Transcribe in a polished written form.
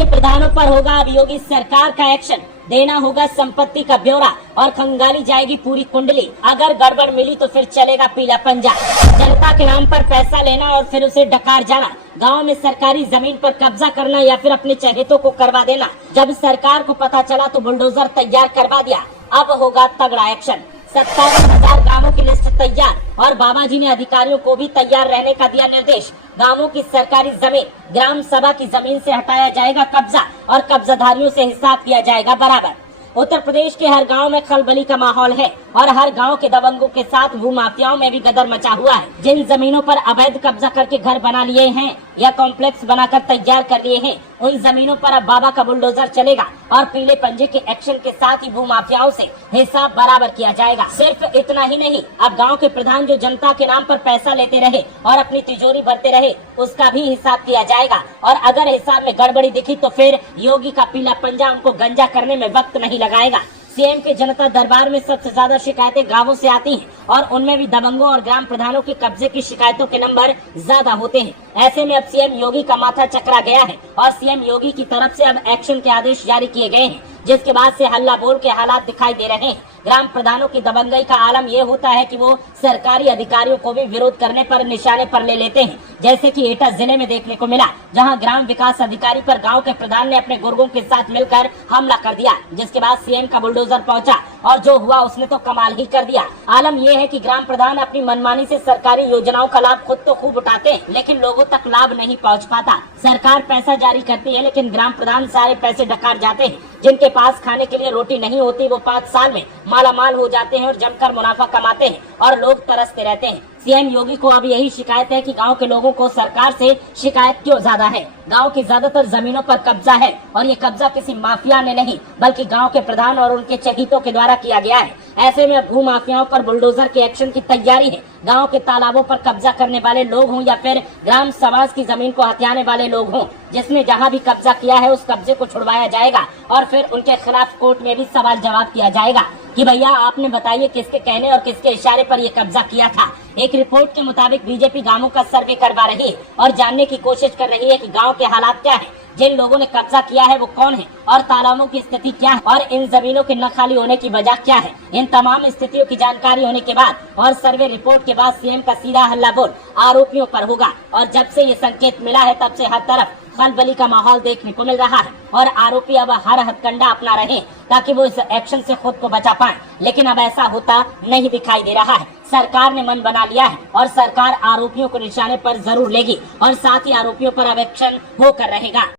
के प्रधानों पर होगा अब योगी सरकार का एक्शन। देना होगा संपत्ति का ब्यौरा और खंगाली जाएगी पूरी कुंडली। अगर गड़बड़ मिली तो फिर चलेगा पीला पंजा। जनता के नाम पर पैसा लेना और फिर उसे डकार जाना, गांव में सरकारी जमीन पर कब्जा करना या फिर अपने चहेतों को करवा देना। जब सरकार को पता चला तो बुलडोजर तैयार करवा दिया। अब होगा तगड़ा एक्शन। 57,000 गांवों की लिस्ट तैयार और बाबा जी ने अधिकारियों को भी तैयार रहने का दिया निर्देश। गांवों की सरकारी जमीन ग्राम सभा की जमीन से हटाया जाएगा कब्जा और कब्जाधारियों से हिसाब किया जाएगा बराबर। उत्तर प्रदेश के हर गांव में खलबली का माहौल है और हर गांव के दबंगों के साथ भूमाफियाओं में भी गदर मचा हुआ है। जिन जमीनों पर अवैध कब्जा करके घर बना लिए हैं या कॉम्प्लेक्स बनाकर तैयार कर लिए हैं, उन जमीनों पर अब बाबा का बुलडोजर चलेगा और पीले पंजे के एक्शन के साथ ही भूमाफियाओं से हिसाब बराबर किया जाएगा। सिर्फ इतना ही नहीं, अब गांव के प्रधान जो जनता के नाम पर पैसा लेते रहे और अपनी तिजोरी भरते रहे, उसका भी हिसाब किया जाएगा। और अगर हिसाब में गड़बड़ी दिखी तो फिर योगी का पीला पंजा उनको गंजा करने में वक्त नहीं लगाएगा। सीएम के जनता दरबार में सबसे ज्यादा शिकायतें गांवों से आती हैं और उनमें भी दबंगों और ग्राम प्रधानों के कब्जे की शिकायतों के नंबर ज्यादा होते हैं। ऐसे में अब सीएम योगी का माथा चकरा गया है और सीएम योगी की तरफ से अब एक्शन के आदेश जारी किए गए हैं, जिसके बाद से हल्ला बोल के हालात दिखाई दे रहे हैं। ग्राम प्रधानों की दबंगई का आलम यह होता है कि वो सरकारी अधिकारियों को भी विरोध करने पर निशाने पर ले लेते हैं, जैसे कि एटा जिले में देखने को मिला, जहां ग्राम विकास अधिकारी पर गांव के प्रधान ने अपने गुर्गों के साथ मिलकर हमला कर दिया, जिसके बाद सीएम का बुलडोजर पहुंचा और जो हुआ उसने तो कमाल ही कर दिया। आलम यह है कि ग्राम प्रधान अपनी मनमानी से सरकारी योजनाओं का लाभ खुद तो खूब उठाते हैं, लेकिन लोगों तक लाभ नहीं पहुंच पाता। सरकार पैसा जारी करती है, लेकिन ग्राम प्रधान सारे पैसे डकार जाते हैं। जिनके पास खाने के लिए रोटी नहीं होती, वो 5 साल में मालामाल हो जाते हैं और जमकर मुनाफा कमाते हैं और लोग तरसते रहते हैं। सीएम योगी को अब यही शिकायत है कि गांव के लोगों को सरकार से शिकायत क्यों ज्यादा है। गांव की ज्यादातर जमीनों पर कब्जा है और ये कब्जा किसी माफिया ने नहीं, बल्कि गांव के प्रधान और उनके चहीतों के द्वारा किया गया है। ऐसे में भू माफियाओं पर बुलडोजर के एक्शन की तैयारी है। गांव के तालाबों पर कब्जा करने वाले लोग हों या फिर ग्राम समाज की जमीन को हथियाने वाले लोग हों, जिसने जहां भी कब्जा किया है उस कब्जे को छुड़वाया जाएगा और फिर उनके खिलाफ कोर्ट में भी सवाल जवाब किया जाएगा कि भैया आपने बताइए किसके कहने और किसके इशारे पर यह कब्जा किया था। एक रिपोर्ट के मुताबिक बीजेपी गांवों का सर्वे करवा रही है और जानने की कोशिश कर रही है कि गांव के हालात क्या है, जिन लोगों ने कब्जा किया है वो कौन है और तालाबों की स्थिति क्या है और इन जमीनों के न खाली होने की वजह क्या है। इन तमाम स्थितियों की जानकारी होने के बाद और सर्वे रिपोर्ट के बाद सीएम का सीधा हल्ला बोल आरोपियों पर होगा। और जब से ये संकेत मिला है तब से हर तरफ खलबली का माहौल देखने को मिल रहा है और आरोपी अब हर हथकंडा अपना रहे ताकि वो इस एक्शन से खुद को बचा पाए, लेकिन अब ऐसा होता नहीं दिखाई दे रहा है। सरकार ने मन बना लिया है और सरकार आरोपियों को निशाने पर जरूर लेगी और साथ ही आरोपियों पर अब एक्शन होकर रहेगा।